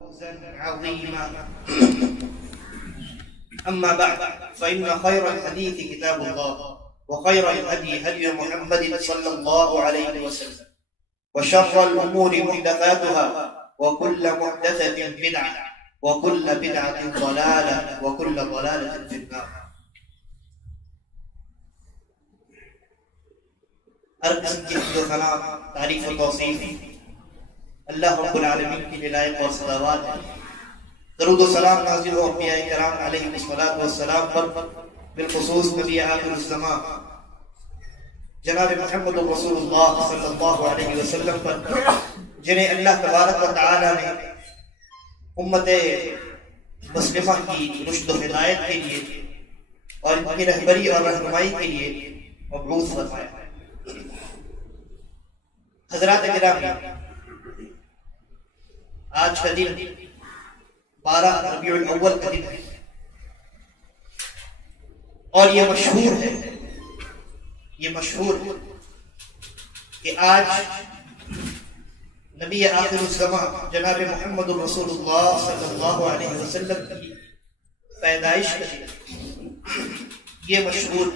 فوزا عظيما. أما بعد فإن خير الحديث كتاب الله وخير الهدي هدي محمد صلى الله عليه وسلم وشر الأمور محدثاتها وكل محدثة بدعة وكل بدعة ضلالة وكل ضلالة في النار. ہر قسم کی حمد و ثنا تعریف و توصیف اللہ رب العالمین کی لائق اور سزاوار ہے. درود و سلام نازل ہو انبیاء کرام علیہ الصلوۃ والسلام پر، بالخصوص نبی آخر الزمان جناب محمد رسول اللہ صلی اللہ علیہ وسلم پر، جنہیں اللہ تبارک و تعالی نے امت مسلمہ کی رشد و ہدایت کے لیے اور ان کی رہبری اور رہنمائی کے لیے مبعوث فرمایا. حضرات گرامی، آج کا دن 12 ربیع الاول کا دن ہے اور یہ مشہور ہے کہ آج نبی آخر الزمان جناب محمد رسول اللہ صلی اللہ علیہ وسلم کی پیدائش کا دن. یہ مشہور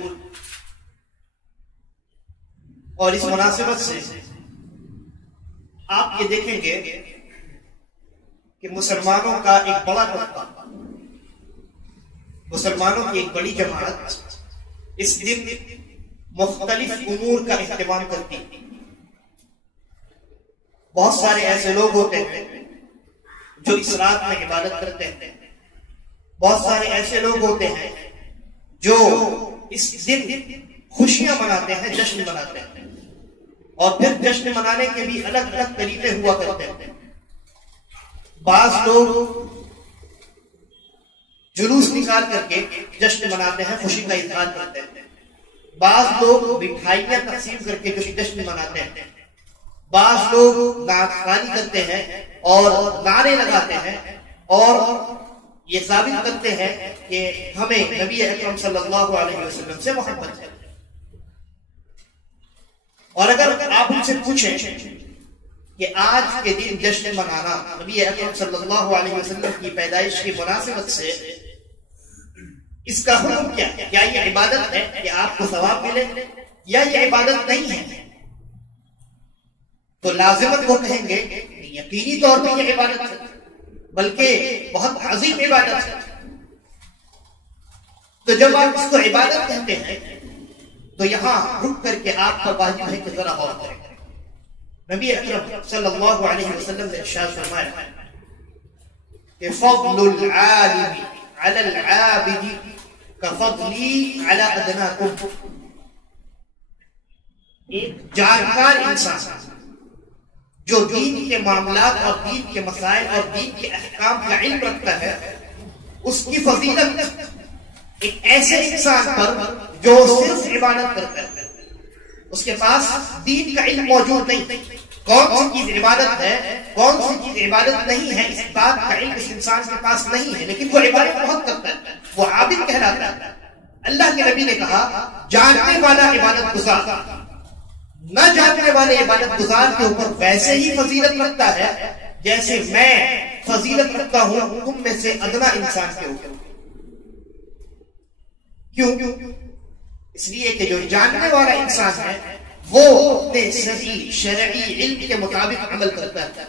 اور اس مناسبت سے آپ یہ دیکھیں گے کہ مسلمانوں کا ایک بڑا طبقہ، مسلمانوں کی ایک بڑی جماعت اس دن مختلف امور کا اہتمام کرتی ہے. بہت سارے ایسے لوگ ہوتے ہیں جو اس رات میں عبادت کرتے ہیں. بہت سارے ایسے لوگ ہوتے ہیں جو اس دن خوشیاں مناتے ہیں، جشن مناتے ہیں. اور پھر جشن منانے کے بھی الگ الگ طریقے ہوا کرتے ہیں. بعض لوگ جلوس نکال کر کے جشن مناتے ہیں، خوشی کا اظہار کرتے ہیں. بعض لوگ مٹھائیاں تقسیم کر کے جشن مناتے ہیں. بعض لوگ نعت خوانی کرتے ہیں اور نعرے لگاتے ہیں اور یہ ثابت کرتے ہیں کہ ہمیں نبی اکرم صلی اللہ علیہ وسلم سے محبت ہے. اور اگر آپ ان سے پوچھیں کہ آج کے دن جشن منانا نبی اکرم صلی اللہ علیہ وسلم کی پیدائش کی مناسبت سے اس کا حکم کیا ہے، کیا یہ عبادت ہے کہ آپ کو ثواب ملے یا یہ عبادت نہیں ہے، تو لازمت وہ کہیں گے یقینی طور پر یہ عبادت ہے، بلکہ بہت عظیم عبادت ہے. تو جب آپ اس کو عبادت کہتے ہیں تو یہاں رک کر کے آپ کا واجب ہے کہ ذرا غور کریں. نبی اکرم صلی اللہ علیہ وسلم نے ارشاد فرمایا کہ فضل العالم علی العابد کفضلی علی ادناکم. ایک جانکار انسان جو دین کے معاملات اور دین کے مسائل اور دین کے احکام کا علم رکھتا ہے، اس کی فضیلت ایک ایسے انسان پر جو صرف عبادت کرتا ہے، اس کے پاس دین کا علم موجود نہیں، کون سی چیز عبادت ہے کون سی چیز عبادت نہیں ہے، اس بات کا علم اس انسان کے پاس نہیں ہے، لیکن وہ عبادت بہت کرتا ہے، وہ عابد کہلاتا ہے. اللہ کے نبی نے کہا جاننے والا عبادت گزار نہ جاننے والے عبادت گزار کے اوپر ویسے ہی فضیلت رکھتا ہے جیسے میں فضیلت رکھتا ہوں تم میں سے ادنا انسان کے اوپر. کیوں؟ اس لیے کہ جو جاننے والا انسان ہے وہ اپنے صحیح شرعی علم کے مطابق عمل کرتا ہے،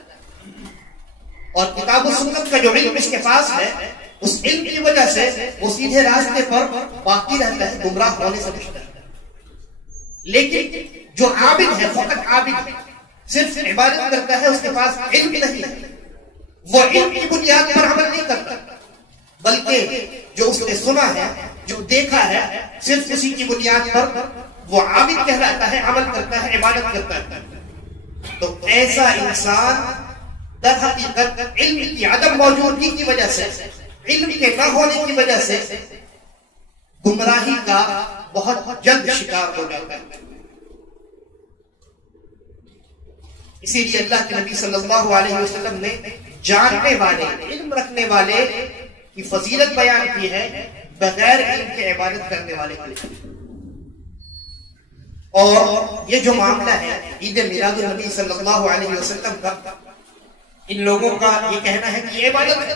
اور کتاب و سنت کا جو علم اس کے پاس ہے اس علم کی وجہ سے وہ سیدھے راستے پر باقی رہتا ہے، گمراہ ہونے سے بچتا ہے. لیکن جو عابد ہے، فقط عابد ہے، صرف عبادت کرتا ہے، اس کے پاس علم نہیں ہے، وہ علم کی بنیاد پر عمل نہیں کرتا، بلکہ جو اس نے سنا ہے، جو دیکھا ہے، صرف اسی کی بنیاد پر وہ عابد کہلاتا ہے، عمل کرتا ہے، عبادت کرتا ہے. تو ایسا انسان در حقیقت علم کی عدم موجودگی کی وجہ سے، علم کے نہ ہونے کی وجہ سے گمراہی کا بہت جلد شکار ہو جاتا ہے. اسی لیے اللہ کے نبی صلی اللہ علیہ وسلم نے جاننے والے، علم رکھنے والے کی فضیلت بیان کی ہے بغیر علم کے عبادت کرنے والے کے لیے. اور یہ جو معاملہ ہے عید میلاد النبی صلی اللہ علیہ وسلم کا، ان لوگوں کا یہ کہنا ہے کہ یہ عبادت ہے.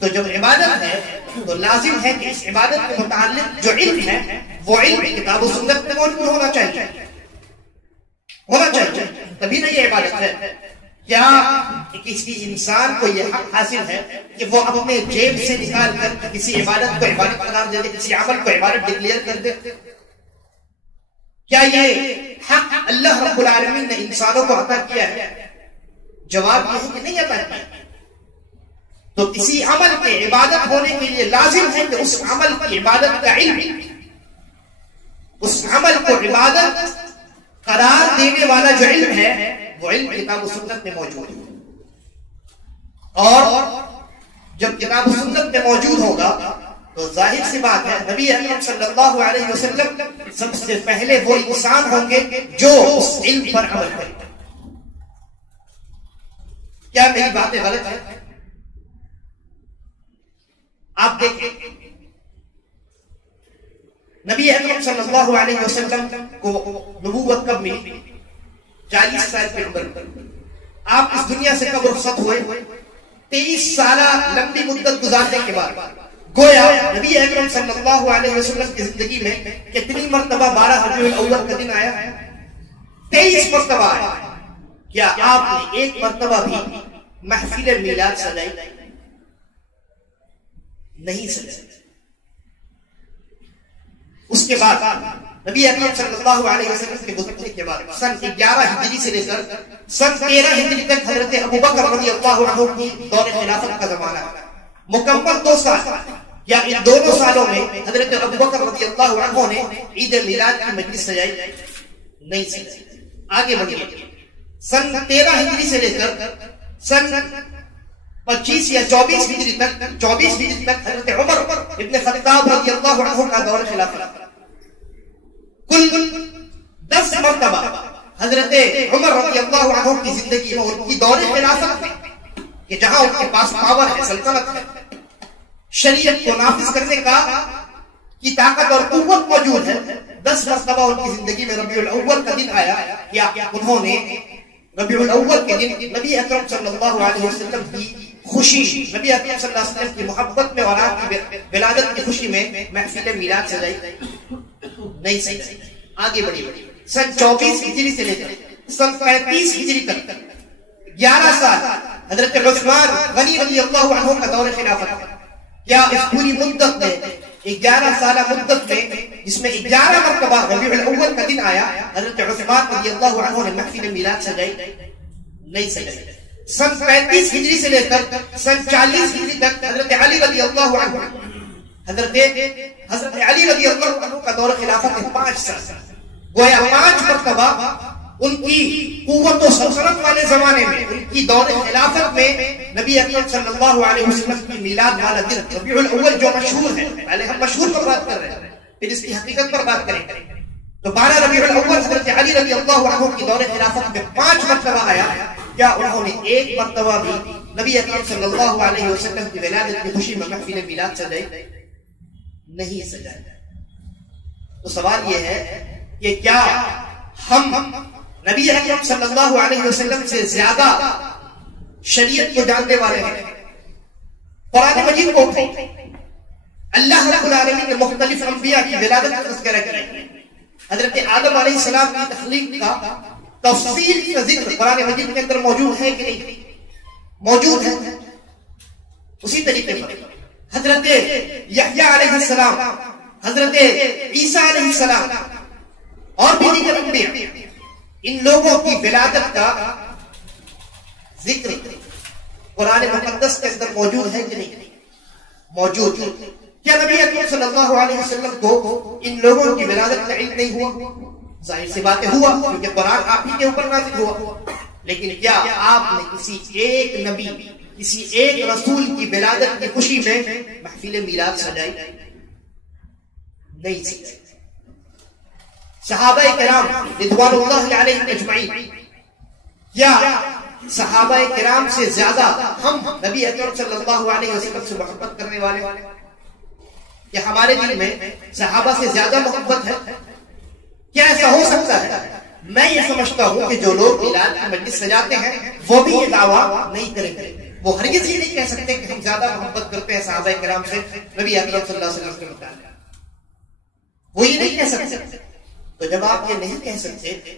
تو جب عبادت ہے تو لازم ہے کہ اس عبادت کے متعلق جو علم ہے وہ علم کتاب و سنت میں موجود ہونا چاہیے، تبھی نہ یہ عبادت ہے. کیا کسی انسان کو یہ حق حاصل ہے کہ وہ اپنے جیب سے نکال کر کسی عبادت کو عبادت قرار دے دے، کسی عمل کو عبادت ڈکلیئر کر دے؟ کیا یہ حق اللہ رب العالمین نے انسانوں کو عطا کیا ہے؟ جواب یہ ہے کہ نہیں عطا کیا. تو کسی عمل کے عبادت ہونے کے لیے لازم ہے کہ اس عمل کی عبادت کا علم، اس عمل کو عبادت قرار دینے والا جو علم ہے وہ علم کتاب و سنت میں موجود ہے. اور جب کتاب و سنت میں موجود ہوگا تو ظاہر سی بات ہے نبی اکرم صلی اللہ علیہ وسلم سب سے پہلے وہ انسان ہوں گے جو اس علم پر عمل کرے. کیا میری باتیں غلط ہیں؟ آپ دیکھیں نبی اکرم صلی اللہ علیہ وسلم کو نبوت کب ملی؟ 40 سال کی عمر پر. آپ اس دنیا سے کب رخصت ہوئے؟ 23 سالہ لمبی مدت گزارنے کے بعد. گویا نبی اکرم صلی اللہ علیہ وسلم کی زندگی میں کتنی مرتبہ 12 ربیع الاول کا دن آیا؟ 23 مرتبہ آیا. کیا آپ نے ایک مرتبہ بھی محفل میلاد سجائی؟ نہیں سجائی. اس کے بعد نبی اکرم صلی اللہ علیہ وسلم کے گزرنے کے بعد سن 11 ہجری سے لے کر سن 13 ہجری تک حضرت ابوبکر رضی اللہ عنہ کی دور خلافت کا زمانہ ہے. مکمل 2 سال. یا ان دونوں سالوں میں حضرت ابوبکر رضی اللہ عنہ نے عید میلاد کی مجلس سجائی؟ نہیں سجائی. آگے بڑھیے. سن 13 ہجری سے لے کر سن 25 یا 24 ہجری تک حضرت عمر ابن خطاب رضی اللہ عنہ کا دور خلافت. کل 10 مرتبہ حضرت عمر رضی اللہ عنہ کی زندگی میں ان کی دور خلافت میں کہ جہاں ان کے پاس پاور ہے، سلطنت ہے، شریعت کو نافذ کرنے کی طاقت اور قوت موجود ہے، 10 مرتبہ ان کی زندگی میں ربیع الاول کا دن آیا کہ انہوں نے ربیع الاول کے دن نبی اکرم صلی اللہ علیہ وسلم کی خوشی، نبی اکرم صلی اللہ علیہ وسلم کی محبت میں اور آپ کی ولادت کی خوشی میں محفل میلاد سجائی؟ نہیں سجائی. آگے بڑھی. سن 24 ہجری سے لے کر سن 35 ہجری تک 11 سال حضرت عثمان غنی رضی اللہ عنہ کا دور خلافت. کیا اس پوری مدت میں 11 سالہ مدت میں جس میں 11 مرتبہ ربیع الاول کا دن آیا حضرت عثمان رضی اللہ عنہ نے محفل میلاد سجائی؟ نہیں سجائی. سن 35 ہجری سے لے کر سن 40 ہجری تک حضرت علی رضی اللہ عنہ حضرت علی رضی اللہ عنہ کا دور خلافت ہے 5 سال. گویا 5 مرتبہ ان کی قوت و سلطنت والے زمانے میں، ان کی دور خلافت میں نبی اکرم صلی اللہ علیہ وسلم کی میلاد والا دن ربیع الاول جو مشہور ہے، پہلے ہم مشہور پر بات کر رہے ہیں پھر اس کی حقیقت پر بات کریں گے. تو 12 ربیع الاول حضرت علی رضی اللہ عنہ کی دور خلافت میں 5 مرتبہ آیا. کیا انہوں نے ایک مرتبہ بھی نبی اکرم صلی اللہ علیہ وسلم کی ولادت کی خوشی میں محفل میلاد سجائی؟ نہیں سجائی. تو سوال یہ ہے کہ کیا ہم نبی اکرم صلی اللہ علیہ وسلم سے زیادہ شریعت کو جاننے والے ہیں؟ قرآن مجید کو اللہ رب العالمین نے مختلف انبیاء کی ولادت کا تذکرہ کیا. حضرت آدم علیہ السلام کی تخلیق کا تفصیل کا ذکر قرآن مجید کے اندر موجود ہے کہ نہیں؟ موجود ہے. اسی طریقے پر حضرت یحییٰ علیہ السلام، حضرت عیسیٰ علیہ السلام اور بھی دیگر انبیاء، ان لوگوں کی ولادت کا ذکر قرآن مقدس کے اندر موجود ہے کہ نہیں؟ موجود ہے. کیا نبی اکرم صلی اللہ علیہ وسلم کو ان لوگوں کی ولادت کا علم نہیں ہوا؟ ظاہر سی باتیں ہوا، کیونکہ قرآن آپ ہی کے اوپر نازل ہوا. لیکن کیا آپ نے کسی ایک نبی، کسی ایک رسول کی ولادت کی خوشی میں محفل میلاد سجائی؟ نہیں سجائی. صحابہ کرام رضوان اللہ علیہم اجمعین، کیا صحابہ کرام سے زیادہ ہم نبی اکرم صلی اللہ علیہ وسلم سے محبت کرنے والے؟ کہ ہمارے دل میں صحابہ سے زیادہ محبت ہے؟ کیا ایسا ہو سکتا ہے؟ میں یہ سمجھتا ہوں کہ جو لوگ میلاد کی مجلس سجاتے ہیں وہ بھی یہ دعویٰ نہیں کریں گے، وہ ہرگز یہ نہیں کہہ سکتے کہ ہم زیادہ محبت کرتے ہیں صحابہ کرام سے نبی اکرم صلی اللہ علیہ وسلم کے متعلق، وہ یہ نہیں کہہ سکتے۔ تو جب آپ یہ نہیں کہہ سکتے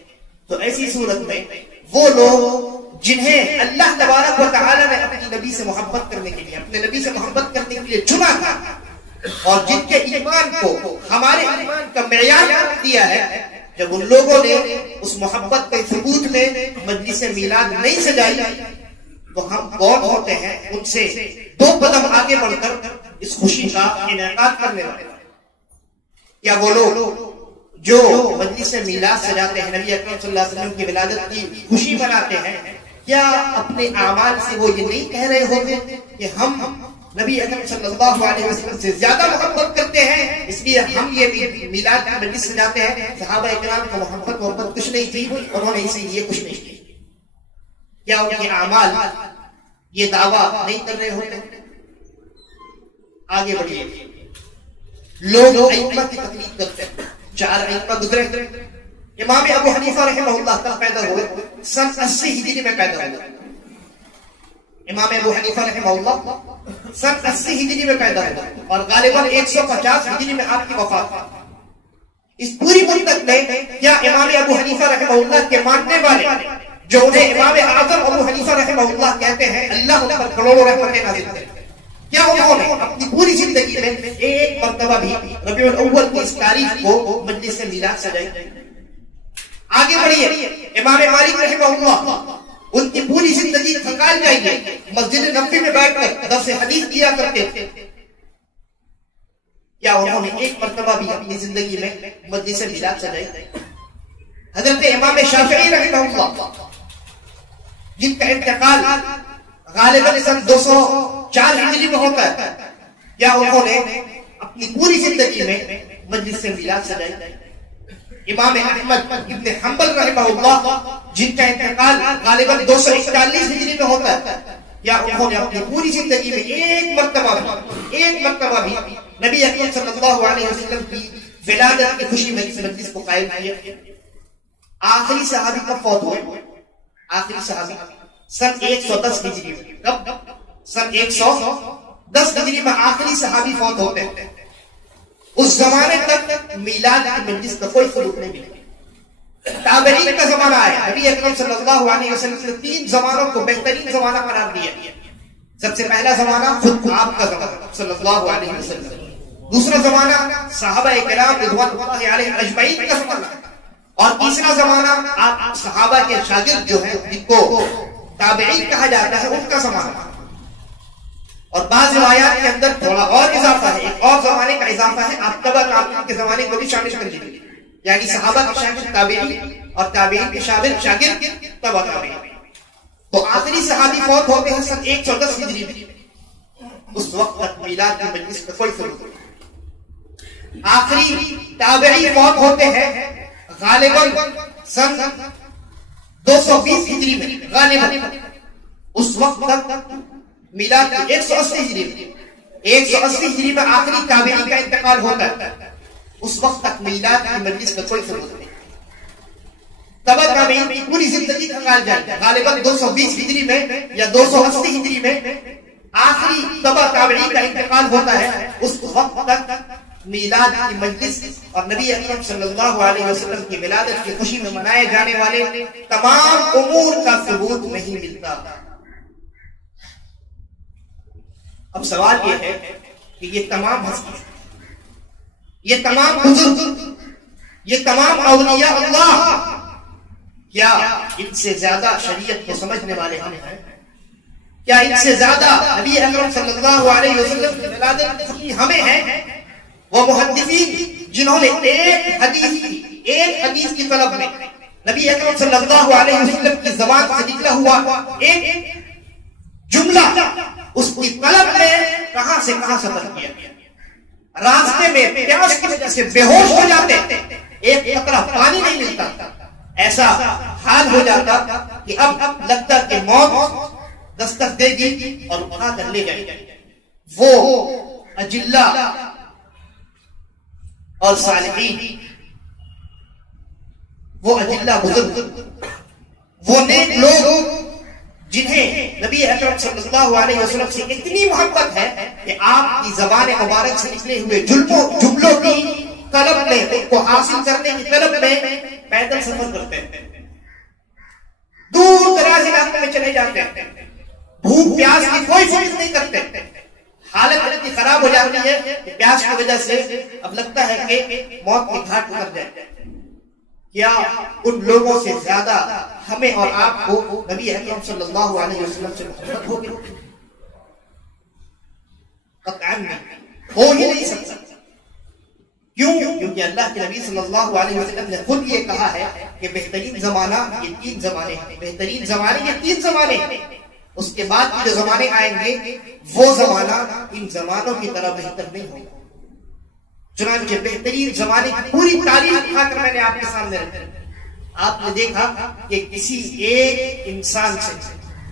تو ایسی صورت میں وہ لوگ جنہیں اللہ تبارک و تعالی نے اپنی نبی سے محبت کرنے کے لیے، اپنے نبی سے محبت کرنے کے لیے چنا تھا، اور جن کے ایمان کو ہمارے ایمان کا معیار قرار دیا ہے، جب ان لوگوں نے اس محبت کے ثبوت میں مجلس میلاد نہیں سجائی تو ہم کون ہوتے ہیں ان سے دو قدم آگے بڑھ کر اس خوشی کا انعقاد کرنے والے؟ کیا وہ لوگ جو مجلس میلاد سجاتے ہیں، نبی اکرم صلی اللہ علیہ وسلم کی ولادت کی خوشی مناتے ہیں، کیا اپنے اعمال سے وہ یہ نہیں کہہ رہے ہوتے کہ ہم نبی اکرم صلی اللہ علیہ وسلم سے زیادہ محبت کرتے ہیں، اس لیے ہم یہ بھی میلاد کی مجلس سجاتے ہیں؟ صحابہ کرام کو محبت کچھ نہیں تھی، انہوں نے اسی لیے کچھ نہیں کیا۔ کیا ان کے اعمال یہ دعویٰ نہیں کر رہے ہوتے؟ آگے بڑھیے۔ لوگ ائمہ کی تقلید کرتے ہیں، 4 ائمہ گزرے۔ امام ابو حنیفہ رحمہ اللہ کب پیدا ہوئے؟ سن 80 ہجری میں پیدا ہوئے۔ امام ابو حنیفہ رحمہ اللہ سن 80 ہجری میں پیدا ہوئے اور غالباً 150 ہجری میں آپ کی وفات ہوئی۔ اس پوری مدت میں کیا امام ابو حنیفہ رحمہ اللہ کے ماننے والے جو انہیں امام اعظم ابو حنیفہ رحمہ اللہ کہتے ہیں، اللہ ان پر کروڑوں رحمتیں نازل کرے، کیا انہوں نے اپنی پوری زندگی میں ایک مرتبہ بھی ربیع الاول کی اس تاریخ کو مجلس میلاد سجائی؟ آگے بڑھیے۔ امام مالک رحمہ اللہ ان کی پوری زندگی تھکال جائیں گے، مسجد نبوی میں بیٹھ کر درس حدیث کیا کرتے تھے، کیا انہوں نے ایک مرتبہ بھی اپنی زندگی میں مجلس میلاد سجائی؟ حضرت امام شافعی رحمہ اللہ جن کا انتقال غالباً سن 204 ہجری میں ہوتا ہے، کیا انہوں نے اپنی پوری زندگی میں مجلس میلاد سجائی؟ امام احمد ابن حنبل رحمہ اللہ جن کا انتقال غالباً 241 ہجری میں ہوتا ہے، کیا انہوں نے اپنی پوری زندگی میں ایک مرتبہ بھی نبی اکرم صلی اللہ علیہ وسلم کی ولادت کی خوشی میں اس مجلس کو قائم کیا؟ آخری صحابی کب فوت ہوئے؟ آخری صحابی سن 110 ہجری میں۔ کب؟ سن 110 ہجری میں آخری صحابی فوت ہوتے ہیں۔ اس زمانے تک میلاد کی مجلس کا کوئی ثبوت نہیں ملا۔ تابعین کا زمانہ آیا، نبی اکرم صلی اللہ علیہ وسلم نے 3 زمانوں کو بہترین زمانہ قرار دیا۔ سب سے پہلا زمانہ خود آپ کا زمانہ صلی اللہ علیہ وسلم، دوسرا زمانہ صحابہ کرام رضوان اللہ علیہم اجمعین کا زمانہ، اور تیسرا زمانہ آپ صحابہ کے شاگرد جو ہیں جن کو تابعین کہا جاتا ہے ان کا زمانہ۔ اور بعض روایات کے اندر تھوڑا اور اضافہ ہے، ایک اور زمانے کا اضافہ ہے، آپ تبع تابعین کے زمانے کو بھی شامل کر لیجیے، یعنی صحابہ کے شاگرد تابعین اور تابعین کے شاگرد تبع تابعین۔ تو آخری صحابی فوت ہوتے ہیں سن 110 ہجری میں، اس وقت تک میلاد کی مجلس کا کوئی ثبوت نہیں۔ آخری تابعی فوت ہوتے ہیں غالباً سن 220 ہجری میں، غالباً اس وقت تک میلاد کی 180 ہجری میں، 180 ہجری میں آخری تابعی کا انتقال ہوتا ہے، اس وقت تک میلاد کی مجلس کا کوئی ثبوت نہیں۔ تبع تابعین کی پوری زندگی تھکال جائے، غالباً 220 ہجری میں یا 280 ہجری میں آخری تبع تابعین کا انتقال ہوتا ہے، اس وقت تک میلاد کی مجلس اور نبی اکرم صلی اللہ علیہ وسلم کی ولادت کی خوشی میں منائے جانے والے تمام امور کا ثبوت نہیں ملتا۔ اب سوال یہ ہے کہ یہ تمام ہستی، یہ تمام بزرگ، یہ تمام اولیاء اللہ، کیا ان سے زیادہ شریعت کو سمجھنے والے ہم ہیں؟ کیا ان سے زیادہ نبی اکرم صلی اللہ علیہ وسلم کی ولادت کی ہمیں ہیں؟ وہ محدثین جنہوں نے ایک حدیث کی طلب میں نبی اکرم صلی اللہ علیہ وسلم کی زبان سے نکلا ہوا ایک جملہ اس کی طلب میں کہاں سے کہاں سفر کیا، راستے میں پیاس کی وجہ سے بے ہوش ہو جاتے، ایک قطرہ پانی نہیں ملتا، ایسا حال ہو جاتا کہ اب لگتا کہ موت دستک دے گی اور اٹھا کر لے جائے گی۔ وہ اجلا اور صالحین وہ اجلہ بزرگ، وہ نیک لوگ جنہیں نبی اکرم صلی اللہ علیہ وسلم سے اتنی محبت ہے کہ آپ کی زبان مبارک سے نکلے ہوئے جملوں کی طلب میں، ان کو حاصل کرنے کی طلب میں پیدل سفر کرتے ہیں، دور دراز علاقے میں چلے جاتے ہیں، بھوک پیاس کی کوئی فکر نہیں کرتے، حالت اتنی خراب ہو جاتی ہے کہ پیاس کی وجہ سے اب لگتا ہے کہ موت کے گھاٹ اتر جائے۔ کیا ان لوگوں سے زیادہ ہمیں اور آپ کو نبی اکرم صلی اللہ علیہ وسلم سے محبت ہوگی؟ قطعاً ہو ہی نہیں سکتا۔ کیوں؟ کیونکہ اللہ کے نبی صلی اللہ علیہ وسلم نے خود یہ کہا ہے کہ بہترین زمانہ یہ 3 زمانے ہیں، بہترین زمانے یہ 3 زمانے ہیں، اس کے بعد جو زمانے آئیں گے وہ زمانہ ان زمانوں کی طرح بہتر نہیں ہوگا۔ چنانچہ بہترین زمانے کی پوری تاریخ اٹھا کر میں نے آپ کے سامنے رکھی۔ آپ نے دیکھا کہ کسی ایک انسان سے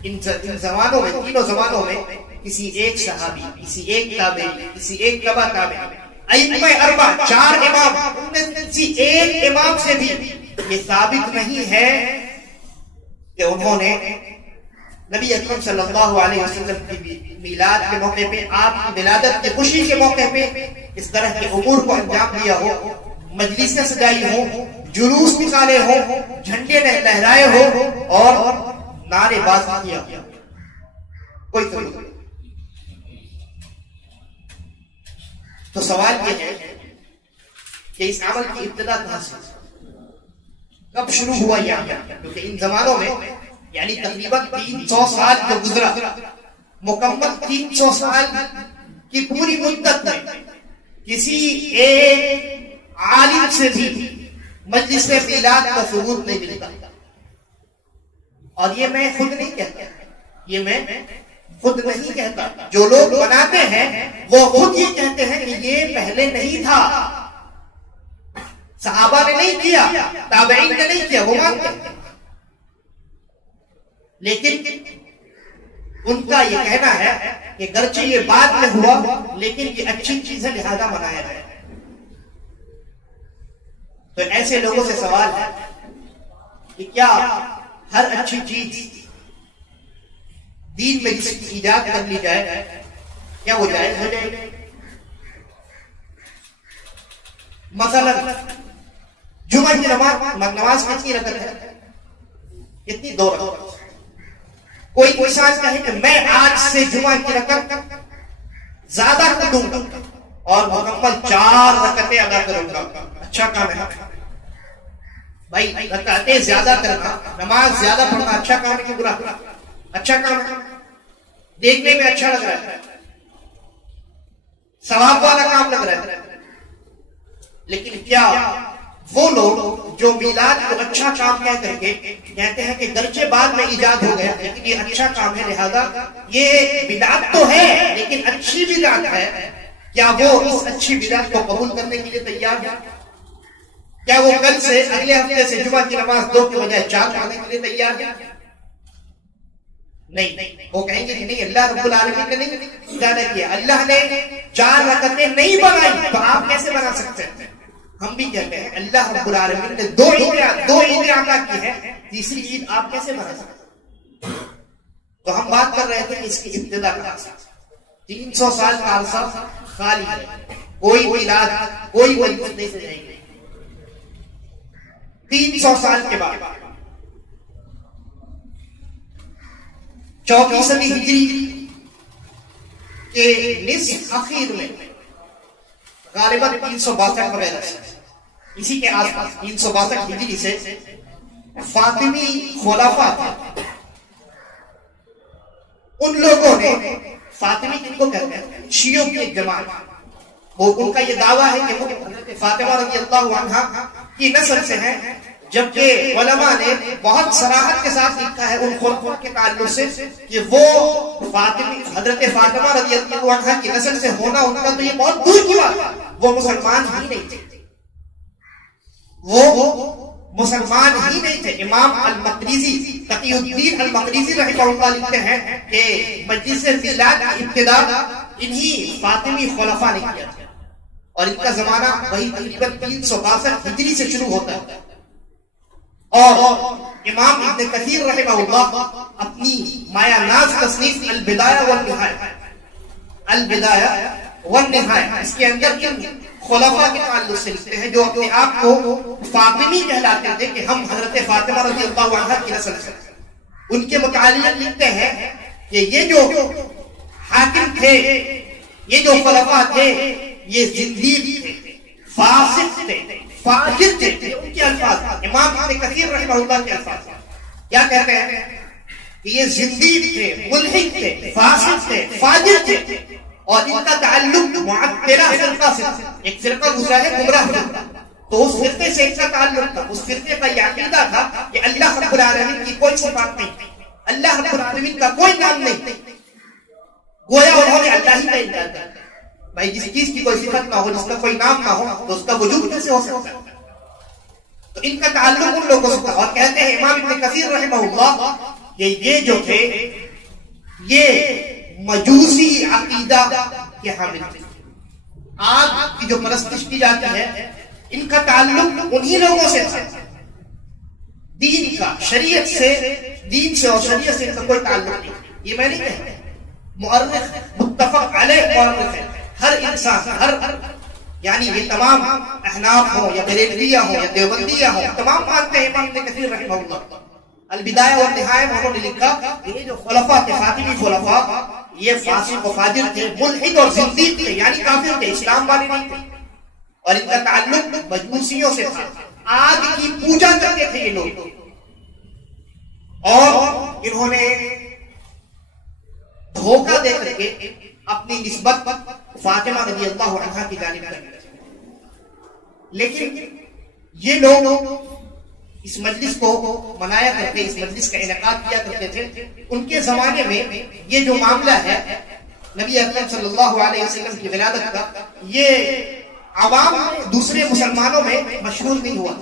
ان زمانوں میں، تینوں زمانوں میں، کسی ایک صحابی، کسی ایک تابعی، کسی ایک تبع تابعی، ائمہ اربع، 4 امام، ان میں کسی ایک امام سے بھی یہ ثابت نہیں ہے کہ انہوں نے نبی اکرم صلی اللہ علیہ وسلم کی میلاد کے موقع پہ، آپ کی ولادت کی خوشی کے موقع پہ اس طرح کے امور کو انجام دیا ہو، مجلسیں سجائی ہو، جلوس نکالے ہو، جھنڈے لہرائے ہو اور نعرے بازی کیا ہو، کوئی تو نہیں۔ تو سوال یہ ہے کہ اس عمل کی ابتدا کہاں سے، کب شروع ہوا یہ عمل؟ کیونکہ ان زمانوں میں یعنی تقریباً 300 سال جو گزرا، مکمل 300 سال کی پوری مدت میں کسی ایک عالم سے بھی مجلس میلاد کا ثبوت نہیں ملتا۔ اور یہ میں خود نہیں کہتا، یہ میں خود نہیں کہتا، جو لوگ بناتے ہیں وہ خود یہ کہتے ہیں کہ یہ پہلے نہیں تھا، صحابہ نے نہیں کیا، تابعین نے نہیں کیا، وہ مانتے ہیں، لیکن ان کا یہ کہنا ہے کہ گرچہ یہ بعد میں ہوا لیکن یہ اچھی چیز ہے لہذا منایا ہے۔ تو ایسے لوگوں سے سوال ہے کہ کیا ہر اچھی چیز دین میں جس کی ایجاد کر لی جائے کیا وہ جائز ہو جائے؟ مثلا جمعہ کی نماز کتنی رکعت ہے؟ کتنی؟ 2 رکعت۔ کوئی انسان کہے کہ میں آج سے جمعہ کی رکعت زیادہ کر دوں گا اور مکمل 4 رکعتیں ادا کروں گا، اچھا کام ہے بھائی، رکعتیں زیادہ کرنا، نماز زیادہ پڑھنا اچھا کام ہے کہ برا؟ اچھا کام ہے، دیکھنے میں اچھا لگ رہا ہے، ثواب والا کام لگ رہا ہے۔ لیکن کیا وہ لوگ جو میلاد کو اچھا کام کہہ کر کے کہتے ہیں کہ گرچہ بعد میں ایجاد ہو گیا لیکن یہ اچھا کام ہے لہذا یہ بدعت تو ہے لیکن اچھی بدعت ہے، کیا وہ اس اچھی بدعت کو قبول کرنے کے لیے تیار ہے؟ کیا وہ کل سے اگلے ہفتے سے جمعہ کی نماز 2 کے بجائے 4 پڑھنے کے لیے تیار ہے؟ نہیں، وہ کہیں گے کہ نہیں، اللہ رب العالمین نے نہیں ارادہ کیا، اللہ نے 4 رکعتیں نہیں بنائی تو آپ کیسے بنا سکتے ہیں؟ ہم بھی کہتے ہیں اللہ رب العالمین نے 2 عیدیں عطا کی ہے، تیسری عید آپ کیسے بنا سکتے ہیں؟ تو ہم بات کر رہے تھے کہ اس کی ابتدا کہاں سے؟ 300 سال کا عرصہ خالی ہے، کوئی میلاد، کوئی مجلس نہیں سجائی گئی۔ 300 سال کے بعد 4ویں صدی ہجری کے نصف اخیر میں غالباً 362 وغیرہ سے، اسی کے آس پاس 362 ہجری سے فاطمی خلفاء تھے، ان لوگوں نے، فاطمی جن کو کہتے ہیں شیعوں کی ایک جماعت، وہ ان کا یہ دعویٰ ہے کہ وہ حضرت فاطمہ رضی اللہ عنہا کی نسل سے ہیں، جبکہ علماء نے بہت صراحت کے ساتھ لکھا ہے ان خلفاء کے تعلق سے کہ وہ حضرت فاطمہ رضی اللہ عنہا کی نسل سے ہونا ان کا تو یہ بہت دور کی بات ہے، وہ مسلمان ہی نہیں تھے، وہ مسلمان ہی نہیں تھے۔ امام المقریزی، تقی الدین المقریزی رحمہ اللہ لکھتے ہیں کہ مجلس میلاد کی ابتدا انہی فاطمی خلفاء نے کیا تھا اور ان کا زمانہ وہی تقریباً 362 ہجری سے شروع ہوتا ہے۔ اور امام ابن کثیر رحمہ اللہ اپنی مایا ناز تصنیف البدایہ والنہایہ اس کے اندر خلفاء کے تعلق سے لکھتے ہیں جو اپنے آپ کو فاطمی کہلاتے تھے کہ ہم حضرت فاطمہ رضی اللہ عنہ کی نسل سے. ان کے متعلق لکھتے ہیں کہ یہ جو حاکم تھے، یہ جو خلفاء تھے، یہ زندیق تھے، فاسق تھے، فاجر تھے. ان کے الفاظ امام ابن کثیر رحمہ اللہ کے الفاظ کیا کہتے ہیں کہ یہ زندیق تھے، ملحد تھے، فاسق تھے، فاجر تھے، اور ان کا تعلق معطلہ فرقہ سے، ایک فرقہ گزرا ہے گمراہ فرقہ، تو اس فرقے سے ان کا تعلق تھا. اس فرقے کا یہ عقیدہ تھا کہ اللہ رب العالمین کی کوئی صفات نہیں، اللہ رب العالمین کا کوئی نام نہیں، گویا انہوں نے اللہ ہی کا انکار کیا. بھائی جس چیز کی کوئی صفت نہ ہو، جس کا کوئی نام نہ ہو، تو اس کا وجود کیسے ہو سکتا ہے؟ تو ان کا تعلق ان لوگوں سے تھا. اور کہتے ہیں امام ابن کثیر رحمہ اللہ کہ یہ جو تھے یہ مجوسی عقیدہ کے حامل تھے. آگ کی جو پرستش کی جاتی ہے، ان کا تعلق انہی لوگوں سے تھا. دین کا، شریعت سے، دین سے اور شریعت سے ان کا کوئی تعلق نہیں. یہ میں نہیں کہتا، مؤرخ متفق علیہ مؤرخ ہے. ہر انسان، ہر یعنی یہ تمام احناف ہوں یا بریلویہ ہوں یا دیوبندیہ ہوں، تمام مانتے ہیں امام ابن کثیر رحمہ اللہ. البدایہ والنہایہ میں انہوں نے لکھا کہ یہ جو خلفاء تھے، فاطمی خلفاء، یہ فاسق و فاجر تھے، ملحد اور زندیق تھے، یعنی کافر تھے، اسلام والے نہیں تھے. اور ان کا تعلق مجوسیوں سے تھا. آگ کی پوجا کرتے تھے یہ لوگ، اور انہوں نے دھوکہ دے کر کے اپنی نسبت فاطمہ رضی اللہ عنہا کی جانب کر دی. لیکن یہ لوگ اس مجلس کو منایا کرتے، اس مجلس کا انعقاد کیا کرتے تھے. ان کے زمانے میں یہ جو معاملہ ہے نبی اکرم صلی اللہ علیہ وسلم کی ولادت کا، یہ عوام دوسرے مسلمانوں میں مشہور نہیں ہوا.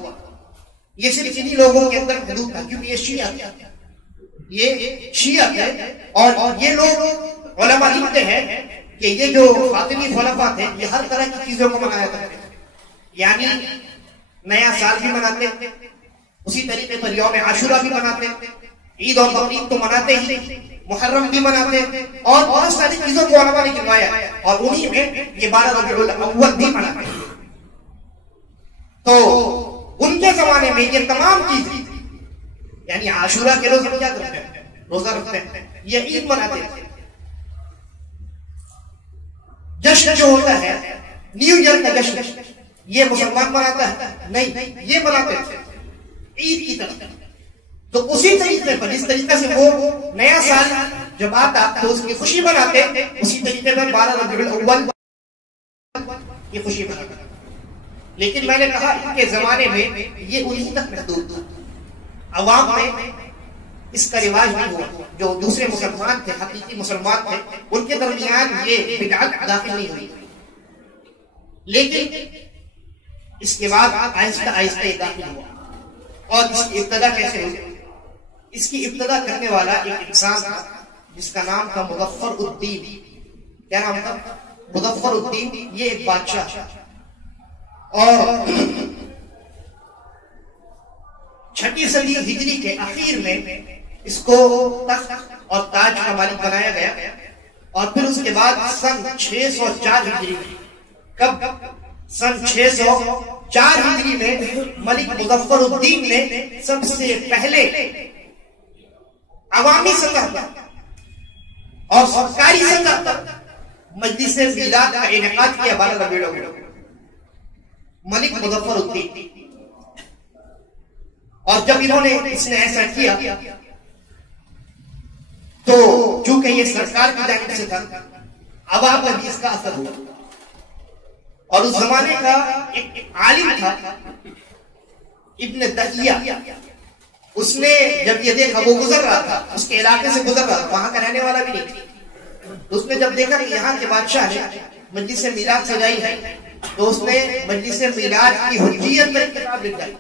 یہ صرف انہی لوگوں کے اندر محدود تھا، کیونکہ یہ شیعہ تھے، یہ شیعہ تھے. اور یہ لوگ علماء لکھتے ہیں کہ یہ جو فاطمی خلفاء تھے، یہ ہر طرح کی چیزوں کو منایا کرتے تھے. یعنی نیا سال بھی مناتے، اسی طریقے پر یوم عاشورہ بھی مناتے، عید اور بقرعید تو مناتے ہی، محرم بھی مناتے، اور بہت ساری چیزوں کو علماء نے گنوایا، اور انہی میں یہ 12 ربیع الاول بھی مناتے. تو ان کے زمانے میں یہ تمام چیزیں، یعنی عاشورہ کے روز ہم کیا کرتے ہیں؟ روزہ رکھتے ہیں. یہ عید مناتے ہیں. جشن جو ہوتا ہے، نیو ایئر کا جشن، یہ مسلمان مناتا ہے؟ نہیں، یہ مناتے ہیں عید کی طرح. تو اسی طریقے پر، جس طریقے سے وہ نیا سال جب آتا تو اس کی خوشی مناتے، اسی طریقے پر 12 ربیع الاول کی خوشی مناتے. لیکن میں نے کہا ان کے زمانے میں یہ انہی تک محدود تھا. عوام میں اس کا رواج نہیں ہوا. جو دوسرے مسلمان تھے، حقیقی مسلمان تھے، ان کے درمیان یہ بدعت داخل نہیں ہوئی. لیکن اس کے بعد آہستہ آہستہ یہ داخل ہوا. اور اس کی ابتدا کیسے ہوئی؟ اس کی ابتدا کرنے والا ایک انسان تھا جس کا نام تھا مظفر الدین. کیا نام تھا؟ مظفر الدین. یہ ایک بادشاہ، اور 6 صدی ہجری کے اخیر میں اس کو تخت اور تاج کا مالک بنایا گیا. اور پھر اس کے بعد سن 604 ہجری میں، کب؟ سن 604 ہجری میں ملک مظفر الدین نے سب سے پہلے عوامی سطح پر اور سرکاری سطح پر مجلس میلاد کا انعقاد کیا 12 ربیع الاول. ملک مظفر الدین. اور جب انہوں نے اس نے ایسا کیا تو چونکہ یہ سرکار کی جانب سے تھا، عوام پر بھی اس کا اثر ہوا. اور اس زمانے کا ایک عالم تھا ابن دہیہ. اس نے جب یہ دیکھا، وہ گزر رہا تھا، اس کے علاقے سے گزر رہا تھا، وہاں کا رہنے والا بھی نہیں تھا. اس نے جب دیکھا کہ یہاں کے بادشاہ نے مجلس میلاد سجائی ہے، تو اس نے مجلس میلاد کی حجیت پر کتاب لکھ ڈالی،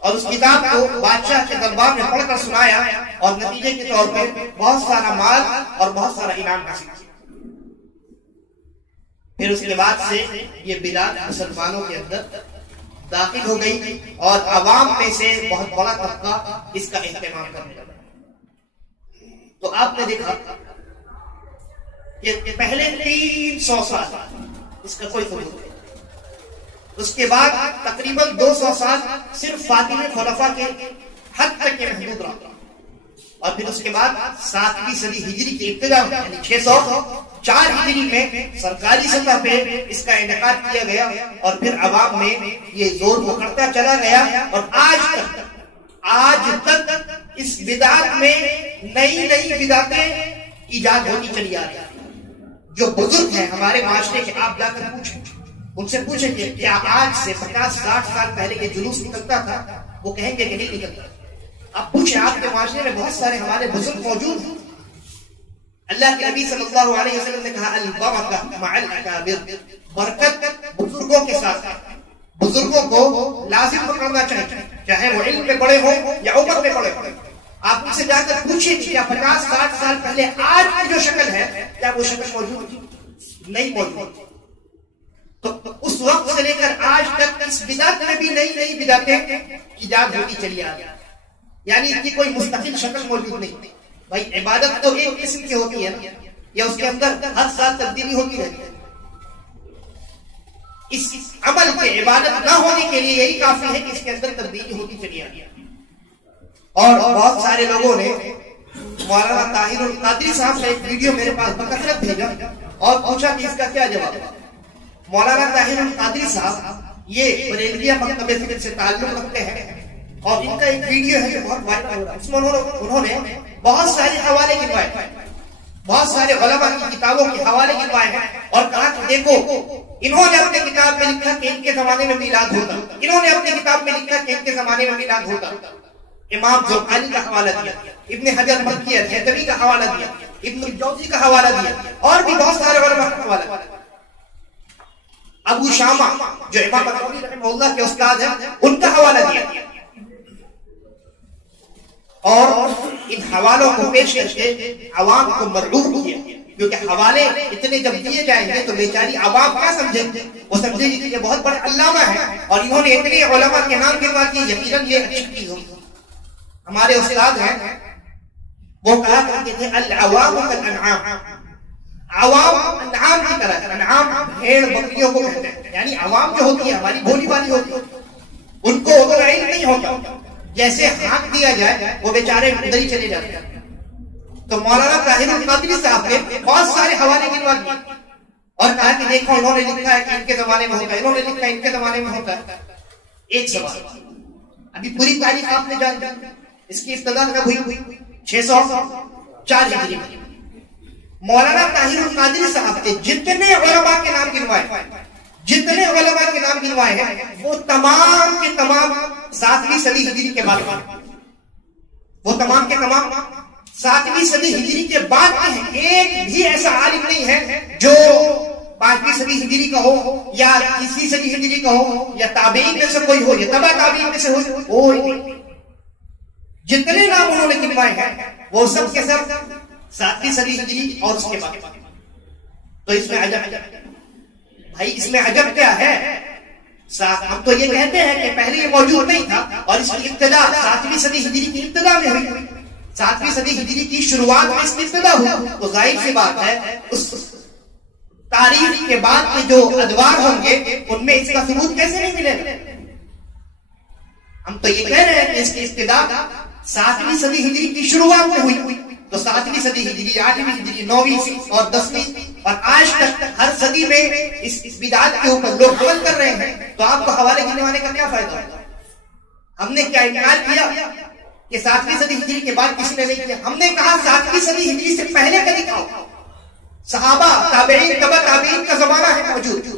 اور اس کتاب کو بادشاہ کے دربار میں پڑھ کر سنایا، اور نتیجے کے طور پہ بہت سارا مال اور بہت سارا انعام حاصل کیا. پھر اس کے بعد سے یہ بدعت مسلمانوں کے اندر داخل ہو گئی اور عوام میں سے بہت بڑا طبقہ اس کا اہتمام کرنے لگا. تو آپ نے دیکھا کہ پہلے 300 سال اس کا کوئی ثبوت نہیں. اس کے بعد تقریباً 200 سال صرف فاطمی خلفاء کے حد تک کے محدود رہا. اور پھر اس کے بعد 7ویں صدی ہجری کی ابتدا میں یعنی 604 ہجری میں سرکاری سطح پہ اس کا انعقاد کیا گیا اور پھر عوام میں یہ زور پکڑتا چلا گیا. اور آج تک اس بدعت میں نئی بدعتیں ایجاد ہوتی چلی آ رہی ہیں. جو بزرگ ہیں ہمارے معاشرے کے آپ جا کر پوچھیں, ان سے پوچھیں کہ کیا آج سے 50-60 سال پہلے یہ جلوس نکلتا تھا؟ وہ کہیں گے کہ نہیں نکلتا. اب پوچھیں آپ کے معاشرے میں بہت سارے ہمارے بزرگ موجود ہیں. اللہ کے نبی صلی اللہ علیہ وسلم نے کہا البرکۃ مع الاکابر, برکت بزرگوں کے ساتھ. بزرگوں کو لازم پکڑنا چاہیے, چاہے وہ علم میں بڑے ہوں یا عمر میں بڑے ہوں. آپ ان سے جا کر پوچھیں کہ کیا 50-60 سال پہلے آج کی جو شکل ہے کیا وہ شکل موجود نہیں موجود. تو اس وقت سے لے کر آج تک اس بدعت میں بھی نئی بدعتیں ایجاد ہوتی چلی آ رہی. یعنی اس کی کوئی مستقل شکل موجود نہیں. بھائی عبادت تو ایک قسم کی ہوتی ہے نا, یا اس کے اندر ہر سال تبدیلی ہوتی رہتی ہے. اس عمل کے عبادت نہ ہونے کے لیے یہی کافی ہے کہ اس کے اندر تبدیلی ہوتی چلی آ رہی ہے. اور بہت سارے لوگوں نے مولانا طاہر القادری صاحب نے ایک ویڈیو میرے پاس بکثرت بھیجا اور پوچھا کہ اس کا کیا جواب ہے. مولانا طاہر القادری صاحب یہ بریلویہ مکتبہ فکر سے تعلق رکھتے ہیں اور ان کا ایک ویڈیو ہے جو بہت وائرل ہو رہا ہے. اس میں انہوں نے بہت سارے حوالے گنوائے, بہت سارے علماء کی کتابوں کے حوالے گنوائے ہیں اور کہا کہ دیکھو انہوں نے اپنے کتاب میں لکھا کہ ان کے زمانے میں میلاد ہوتا, انہوں نے اپنے کتاب میں لکھا کہ ان کے زمانے میں میلاد ہوتا. امام زرقانی کا حوالہ دیا, ابن حجر مکی الہیثمی کا حوالہ دیا, ابن الجوزی کا حوالہ دیا, اور بھی بہت سارے علماء کا حوالہ دیا. ابو شامہ جو امام بغوی رحمہ اللہ کے استاد ہیں ان کا حوالہ دیا. اور ان حوالوں کو پیش کر کے عوام کو مرعوب کیا, کیونکہ حوالے اتنے جب دیے جائیں گے تو بیچاری عوام کیا سمجھیں گے, وہ سمجھے گی کہ یہ بہت بڑے علامہ ہیں اور انہوں نے اتنے علماء کے نام گنوا دیے, یقیناً یہ اچھی چیز ہوگی. ہمارے استاد ہیں وہ کہا کرتے تھے العوام کالانعام, عوام انعام کی طرح. انعام بھیڑ بکریوں کو کہتے ہیں, یعنی عوام جو ہوتی ہے ہماری بھولی والی ہوتی ہے, ان کو اتنا علم نہیں ہوتا, جیسے ہاتھ دیا جائے وہ بیچارے اندر ہی چلے جاتے ہیں. تو مولانا طاہر القادری صاحب نے بہت سارے حوالے گنوا دیے اور کہا کہ دیکھو انہوں نے لکھا ہے کہ ان کے زمانے میں ہوتا ہے, انہوں نے لکھا ہے ان کے زمانے میں ہوتا ہے. ایک سوال, ابھی پوری تاریخ آپ نے جان جان اس کی ابتدا کب ہوئی؟ 604 ہجری میں. مولانا طاہر القادری صاحب نے جتنے علماء کے نام گنوائے ہیں وہ تمام کے تمام 7ویں صدی ہجری کے بعد, وہ تمام کے تمام 7ویں صدی ہجری کے بعد کے ہیں. ایک بھی ایسا عالم نہیں ہے جو 5ویں صدی ہجری کا ہو یا 30ویں صدی ہجری کا ہو یا تابعین میں سے کوئی ہو یا تبع تابعین میں سے ہو, کوئی نہیں. جتنے نام انہوں نے گنوائے ہیں وہ سب کے سب 7ویں صدی ہجری اور اس کے بعد. تو اس میں عجب, بھائی اس میں عجب کیا ہے؟ ہم تو یہ کہتے ہیں کہ پہلے یہ موجود نہیں تھا اور اس کی ابتدا 7ویں صدی ہجری کی ابتدا میں ہوئی. 7ویں صدی ہجری کی شروعات میں اس کی ابتدا ہوئی, تو ظاہر سی بات ہے اس تاریخ کے بعد کے جو ادوار ہوں گے ان میں اس کا ثبوت کیسے نہیں ملے گا؟ ہم تو یہ کہہ رہے ہیں کہ اس کی ابتدا 7ویں صدی ہجری کی شروعات میں ہوئی. تو 7ویں صدی ہجری, 8ویں ہجری, 9ویں اور 10ویں اور آج تک ہر صدی میں اس بدعت کے اوپر لوگ عمل کر رہے ہیں. تو آپ کو حوالے گنوانے کا کیا فائدہ ہوتا ہے؟ ہم نے کیا انکار کیا کہ 7ویں صدی ہجری کے بعد کسی نے نہیں کیا؟ ہم نے کہا 7ویں صدی ہجری سے پہلے کا دکھاؤ. صحابہ, تابعین, تبع تابعین کا زمانہ ہے موجود,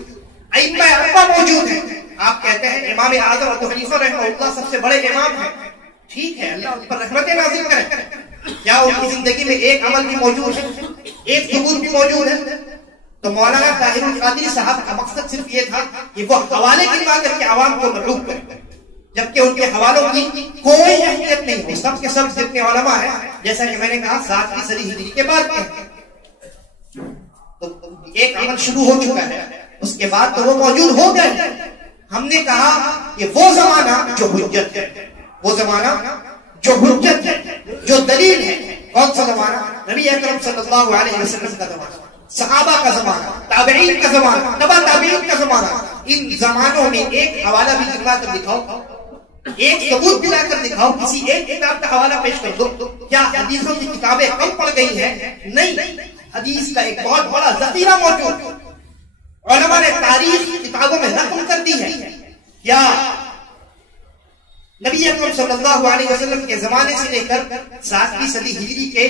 ائمہ اربعہ موجود ہیں. آپ کہتے ہیں امام اعظم ابو حنیفہ رحمہ اللہ سب سے بڑے امام ہیں, ٹھیک ہے, اللہ ان پر رحمتیں نازل کرے. کیا ان کی زندگی میں ایک عمل بھی موجود ہے, ایک ثبوت بھی موجود ہے؟ تو مولانا طاہر القادری صاحب کا مقصد صرف یہ تھا کہ وہ حوالے گنوا کر کے عوام کو مرعوب کرے, جبکہ ان کے حوالوں کی کوئی اہمیت نہیں ہو. سب کے سب جتنے علماء ہیں, جیسا کہ میں نے کہا 7ویں صدی ہجری کے بعد کے, تو ایک عمل شروع ہو چکا ہے, اس کے بعد تو وہ موجود ہو گئے. ہم نے کہا کہ وہ زمانہ جو حجت ہے، وہ زمانہ جو حجت ہے، جو دلیل ہے، کون سا زمانہ؟ نبی اکرم صلی اللہ علیہ وسلم کا زمانہ، صحابہ کا زمانہ، تابعین کا زمانہ، تبع تابعین کا زمانہ. ان زمانوں میں ایک حوالہ بھی دکھا کر دکھاؤ، ایک ثبوت دلا کر دکھاؤ، کسی ایک کتاب کا حوالہ پیش کر دو. کیا حدیثوں کی کتابیں کم پڑ گئی ہیں؟ نہیں، حدیث کا ایک بہت بڑا ذخیرہ موجود. علماء نے تاریخ کتابوں میں رقم کر دی ہے. کیا نبی اکرم صلی اللہ علیہ وسلم کے زمانے سے لے کر 7ویں صدی ہجری کے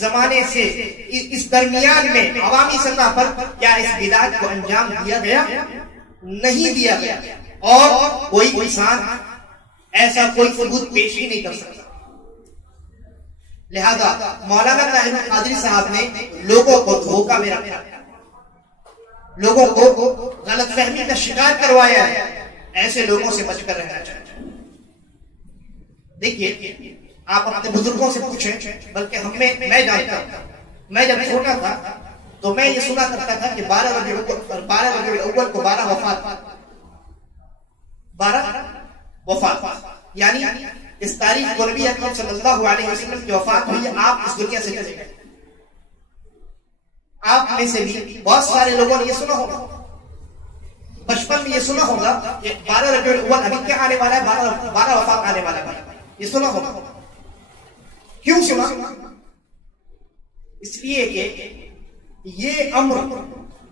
زمانے سے اس درمیان میں عوامی سطح پر کیا اس بدعت کو انجام دیا گیا؟ نہیں دیا گیا. اور کوئی انسان ایسا کوئی ثبوت پیش ہی نہیں کر سکتا. لہذا مولانا طاہر قادری صاحب نے لوگوں کو دھوکہ میں رکھا، لوگوں کو غلط فہمی کا شکار کروایا ہے. ایسے لوگوں سے بچ کر رہنا چاہیے. دیکھیے، آپ اپنے بزرگوں سے پوچھیں، بلکہ میں جانتا ہوں، میں جب چھوٹا تھا تو میں یہ سنا کرتا تھا کہ 12 ربیع الاول کو 12 وفات، یعنی اس تاریخ کو نبی اکرم صلی اللہ علیہ وسلم کی وفات ہوئی. آپ اس دنیا سے چلے گئے. آپ میں سے بھی بہت سارے لوگوں نے یہ سنا ہوگا، بچپن میں یہ سنا ہوگا کہ 12 ربیع الاول ابھی کیا آنے والا ہے، 12 وفات آنے والا ہے. یہ سنا ہوگا. کیوں سنا؟ اس لیے کہ یہ امر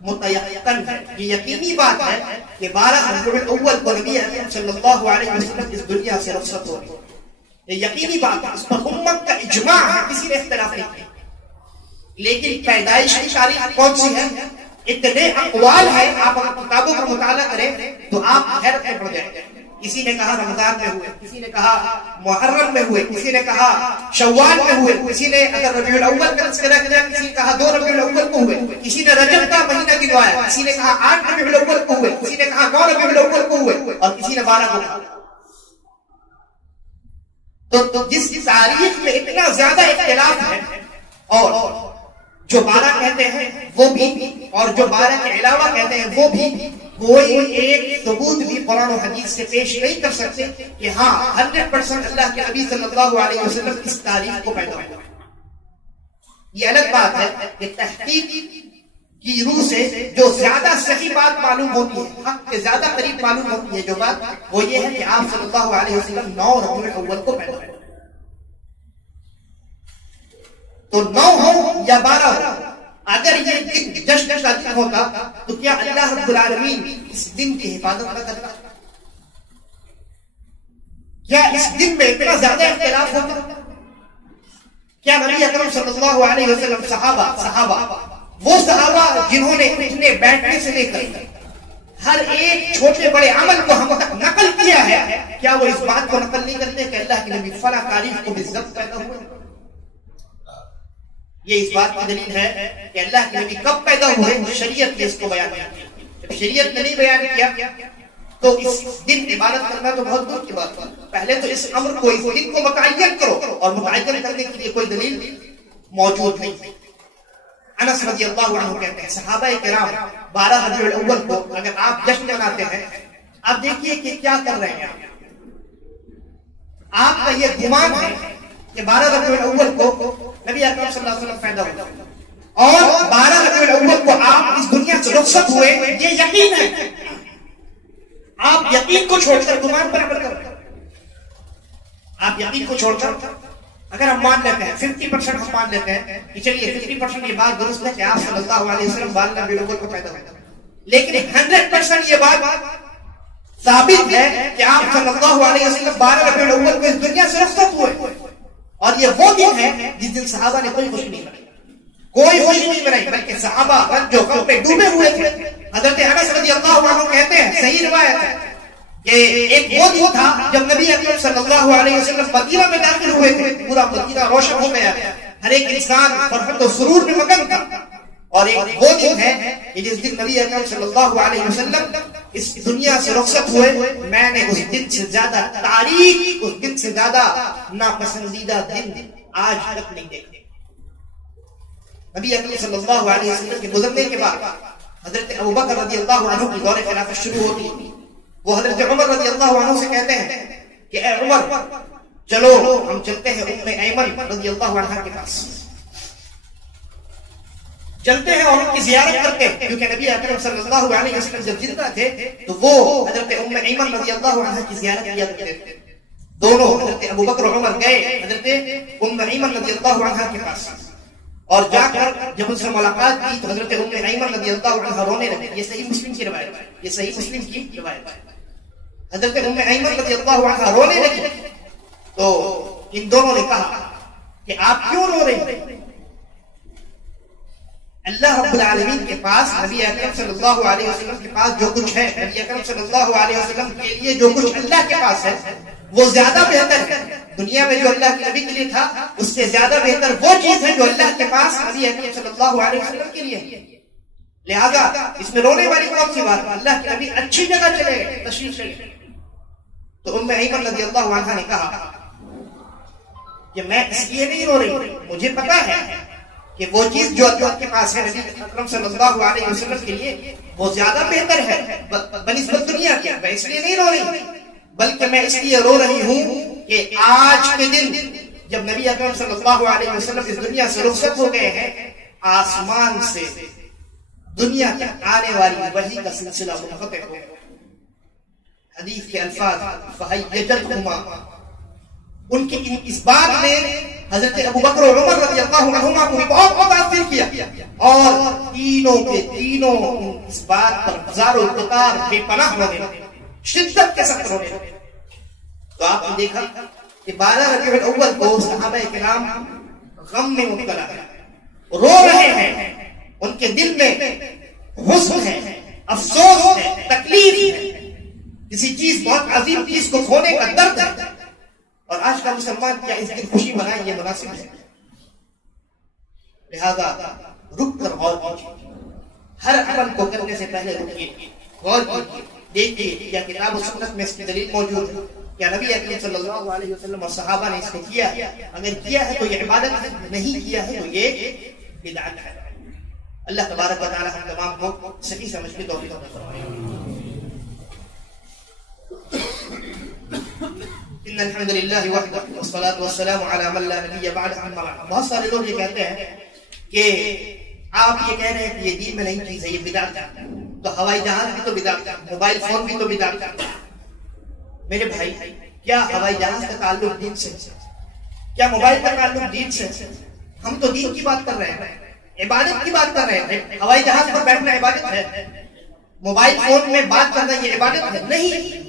متیقن ہے، یہ یقینی بات ہے کہ 12 ربیع الاول کو نبی اکرم صلی اللہ علیہ وسلم اس دنیا سے رخصت ہو رہی ہے. یہ یقینی بات ہے، اس پر امت کا اجماع ہے، کسی نے اختلاف نہیں کیا. لیکن پیدائش کی تاریخ کون سی ہے؟ اتنے اقوال ہے. آپ اگر کتابوں کا مطالعہ کریں تو آپ حیرت میں پڑ جائیں گے. کسی نے کہا رمضان میں ہوئے، کسی نے کہا محرم میں ہوئے، کسی نے کہا شوال میں ہوئے، کسی نے اگر ربیع الاول کا تذکرہ کیا، کسی نے کہا 2 ربیع الاول کو ہوئے، کسی نے رجب کا مہینہ گنوایا، کسی نے کہا 8 ربیع الاول کو ہوئے، کسی نے کہا 9 ربیع الاول کو ہوئے، اور کسی نے 12 کو کہا. تو جس تاریخ میں اتنا زیادہ اختلاف ہے، اور جو 12 کہتے ہیں وہ بھی، اور جو 12 کے علاوہ کہتے ہیں وہ بھی، کوئی ایک ثبوت بھی قرآن و حدیث سے پیش نہیں کر سکتے کہ ہاں 100% اللہ کے نبی صلی اللہ علیہ وسلم اس تاریخ کو پیدا ہوا. یہ الگ بات ہے کہ تحقیق کی روح سے جو زیادہ صحیح بات معلوم ہوتی ہے، حق کے زیادہ قریب معلوم ہوتی ہے، جو بات وہ یہ ہے کہ آپ صلی اللہ علیہ وسلم 9 ربیع الاول کو پیدا ہوئے. تو 9 ہو یا 12 ہو، اگر یہ جشن کا دن ہوتا تو کیا اللہ رب العالمین اس دن کی حفاظت نہ کرتا؟ کیا اس دن میں اتنا زیادہ اختلاف ہوتا؟ کیا نبی اکرم صلی اللہ علیہ وسلم صحابہ وہ صحابہ جنہوں نے اٹھنے بیٹھنے سے لے کر ہر ایک چھوٹے بڑے عمل کو ہم تک نقل کیا ہے، کیا وہ اس بات کو نقل نہیں کرتے کہ اللہ کے نبی فلاں تاریخ کو بالضبط پیدا ہوئے؟ یہ اس بات کی دلیل ہے کہ اللہ کے نبی کب پیدا ہوئے، شریعت نے اس کو بیان کیا. جب شریعت نے نہیں بیان کیا تو اس دن عبادت کرنا تو بہت دور کی بات ہے. پہلے تو اس امر کو، اس دن کو متعین کرو، اور متعین کرنے کے لیے کوئی دلیل موجود نہیں. انس رضی اللہ عنہ کہتے ہیں صحابہ کرام 12 ربیع الاول کو اگر آپ جشن مناتے ہیں، آپ دیکھیے کہ کیا کر رہے ہیں. آپ کا یہ گمان ہے کہ 12 ربیع الاول کو نبی اکرم صلی اللہ علیہ وسلم پیدا ہوئے اور 12 ربیع الاول کو آپ اس دنیا سے رخصت ہوئے، یہ یقین ہے. آپ یقین کو چھوڑ کر گمان پر عمل کرتے ہیں. آپ یقین کو چھوڑ کر اگر ہم مان لیتے ہیں 50% ہم مان لیتے ہیں کہ چلیے 50% یہ بات درست ہے کہ آپ صلی اللہ علیہ وسلم 12 ربیع الاول کو پیدا ہوئے، لیکن 100% یہ بات ثابت ہے کہ آپ صلی اللہ علیہ وسلم 12 ربیع الاول کو اس دنیا سے رخصت ہوئے. اور یہ وہ دن ہے جس دن صحابہ نے کوئی خوشی نہیں منائی، کوئی خوشی نہیں منائی، بلکہ صحابہ جو غم میں ڈوبے ہوئے تھے. حضرت انس رضی اللہ عنہ کہتے ہیں، صحیح روایت ہے کہ ایک وہ دن تھا جب نبی اکرم صلی اللہ علیہ وسلم مدینہ میں داخل ہوئے تھے، پورا مدینہ روشن ہو گیا، ہر ایک انسان فرحت و سرور میں مگن تھا. اور ایک وہ دن ہے کہ جس دن نبی اکرم صلی اللہ علیہ وسلم اس دنیا سے رخصت ہوئے. میں نے اس دن سے زیادہ تاریخ، اس دن سے زیادہ ناپسندیدہ دن آج تک نہیں دیکھے. نبی اکرم صلی اللہ علیہ وسلم کے گزرنے کے بعد حضرت ابوبکر رضی اللہ عنہ کی دور خلافت شروع ہوتی. وہ حضرت عمر رضی اللہ عنہ سے کہتے ہیں کہ اے عمر چلو ہم چلتے ہیں ام ایمن رضی اللہ عنہ کے پاس، چلتے ہیں اور ان کی زیارت کرتے ہیں، کیونکہ نبی اکرم صلی اللہ علیہ وسلم جب زندہ تھے تو وہ حضرت ام ایمن رضی اللہ عنہ کی زیارت کیا کرتے تھے۔ دونوں حضرت ابو بکر و عمر گئے حضرت ام ایمن رضی اللہ عنہ کے پاس، اور جا کر جب ان سے ملاقات کی تو حضرت ام ایمن رضی اللہ عنہ رونے لگے۔ یہ صحیح مسلم کی روایت ہے، یہ صحیح مسلم کی روایت ہے۔ حضرت ام ایمن رضی اللہ عنہ رونے لگی تو ان دونوں نے کہا کہ آپ کیوں رو رہے ہیں؟ اللہ رب العالمین کے پاس، نبی اکرم صلی اللہ علیہ وسلم کے پاس جو کچھ ہے، نبی اکرم صلی اللہ علیہ وسلم کے لیے جو کچھ اللہ کے پاس ہے وہ زیادہ بہتر ہے۔ دنیا میں جو اللہ کے نبی کے لیے تھا اس سے زیادہ بہتر وہ چیز ہے جو اللہ کے پاس نبی اکرم صلی اللہ علیہ وسلم کے لیے ہے۔ لہذا اس میں رونے والی کون سی بات ہے؟ اللہ کے نبی اچھی جگہ چلے گئے، تشریف لے گئے۔ تو ام ایمن رضی اللہ عنہ نے کہا کہ میں اس لیے نہیں رو رہی، مجھے پتا ہے کہ وہ چیز جو اللہ کے پاس ہے نبی اکرم صلی اللہ علیہ وسلم کے لیے وہ زیادہ بہتر ہے بنسبت دنیا کی، میں اس لیے نہیں رو رہی، بلکہ میں اس لیے رو رہی ہوں کہ آج کے دن جب نبی اکرم صلی اللہ علیہ وسلم اس دنیا سے رخصت ہو گئے ہیں، آسمان سے دنیا تک آنے والی وحی کا سلسلہ منقطع ہو گیا۔ حدیث کے الفاظ فَحَيَّجَتْهُمَا، ان کی اس بات نے حضرت ابو بکر و عمر رضی اللہ عنہما کو بھی بہت متاثر کیا، اور تینوں کے تینوں اس بات پر زار و اقتدار بے پناہ ہونے لگے، شدت کے ساتھ رونے لگے۔ تو آپ نے دیکھا کہ 12 ربیع الاول کو صحابہ کرام غم میں مبتلا ہیں، رو رہے ہیں، ان کے دل میں حزن ہے، افسوس ہے، تکلیف ہے، کسی چیز بہت عظیم چیز کو کھونے کا درد ہے۔ اور آج کا مسلمان کیا اس دن خوشی منائے یہ مناسب ہے؟ لہذا رک کر غور کیجیے، ہر عمل کو کرنے سے پہلے رکیے، غور کیجیے، دیکھیے کیا کتاب و سنت میں اس کی دلیل موجود ہے، کیا نبی اکرم صلی اللہ علیہ وسلم اور صحابہ نے اس کو کیا ہے؟ اگر کیا ہے تو یہ عبادت ہے، نہیں کیا ہے تو یہ بدعت ہے۔ اللہ تبارک و تعالی ہم تمام کو صحیح سمجھ کے توفیق عطا فرمائے۔ ان الحمد للہ وحدہ والصلاة والسلام علی من لا نبی بعدہ اما بعد۔ بہت سارے لوگ یہ کہتے ہیں کہ آپ یہ کہہ رہے ہیں کہ یہ دین میں نئی چیز ہے، یہ بدعت ہے، تو ہوائی جہاز بھی تو بدعت ہے، موبائل فون بھی تو بدعت ہے۔ میرے بھائی، کیا ہوائی جہاز کا تعلق دین سے؟ کیا موبائل کا تعلق دین سے؟ ہم تو دین کی بات کر رہے ہیں، عبادت کی بات کر رہے ہیں۔ ہوائی جہاز پر بیٹھنا عبادت ہے، موبائل فون میں بات کرنا یہ عبادت ہے؟ نہیں۔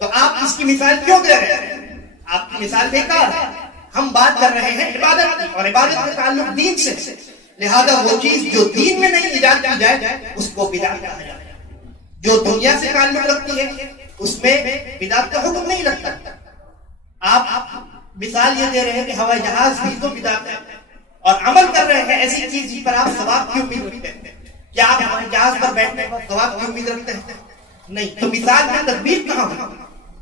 تو آپ اس کی مثال کیوں دے رہے ہیں؟ آپ کی مثال بیکار ہے۔ ہم بات کر رہے ہیں عبادت کی، اور عبادت کا تعلق دین سے، لہذا وہ چیز جو دین میں نہیں ایجاد کی جائے اس کو بدعت کہا جائے۔ جو دنیا سے تعلق رکھتی ہے اس میں بدعت کا حکم نہیں لگتا۔ آپ مثال یہ دے رہے ہیں کہ ہوائی جہاز بھی تو بدعت ہے، اور عمل کر رہے ہیں ایسی چیز جس پر آپ ثواب کی امید رکھتے ہیں۔ کیا آپ ہوائی جہاز پر بیٹھنے پر ثواب کی امید رکھتے ہیں؟ نہیں۔ تو مثال میں تدبیر کہاں ہے؟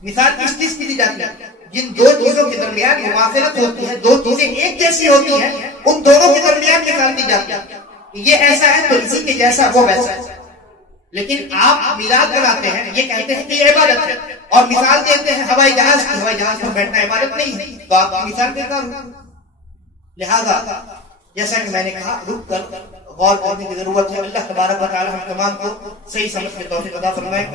مثال کس چیز کی دی جاتی ہے؟ جن دو چیزوں کے درمیان مماثلت ہوتی ہے، دو چیزیں ایک جیسی ہوتی ہیں، ان دونوں کے درمیان مثال دی جاتی ہے۔ یہ ایسا ہے تو اسی کے جیسا وہ ویسا ہے۔ لیکن آپ میلاد بناتے ہیں، یہ کہتے ہیں کہ یہ عبادت ہے، اور مثال دیتے ہیں ہوائی جہاز کی، ہوائی جہاز پر بیٹھنا عبادت نہیں ہے، تو آپ کی مثال بیکار ہوگی۔ لہذا جیسا کہ میں نے کہا، رک کر غور کرنے کی ضرورت ہے۔ اللہ تبارک و تعالی ہم تمام کو صحیح سمجھ کے توفیق عطا فرمائے۔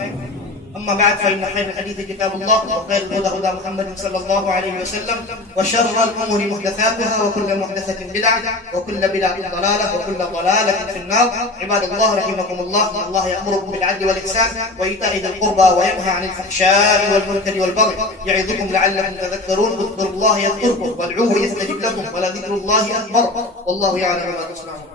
اما بعد فإن خير الحديث كتاب الله وخير الهدى هدى محمد صلى الله عليه وسلم وشر الأمور محدثاتها وكل محدثة بدعة وكل بدعة ضلالة وكل ضلالة في النار. عباد الله رحمكم الله، الله يأمركم بالعدل والإحسان وإيتاء ذي القربى وينهى عن الفحشاء والمنكر والبغي يعظكم لعلكم تذكرون. اذكروا الله يذكركم وادعوه يستجب لكم ولذكر الله أكبر والله يعلم ما تصنعون.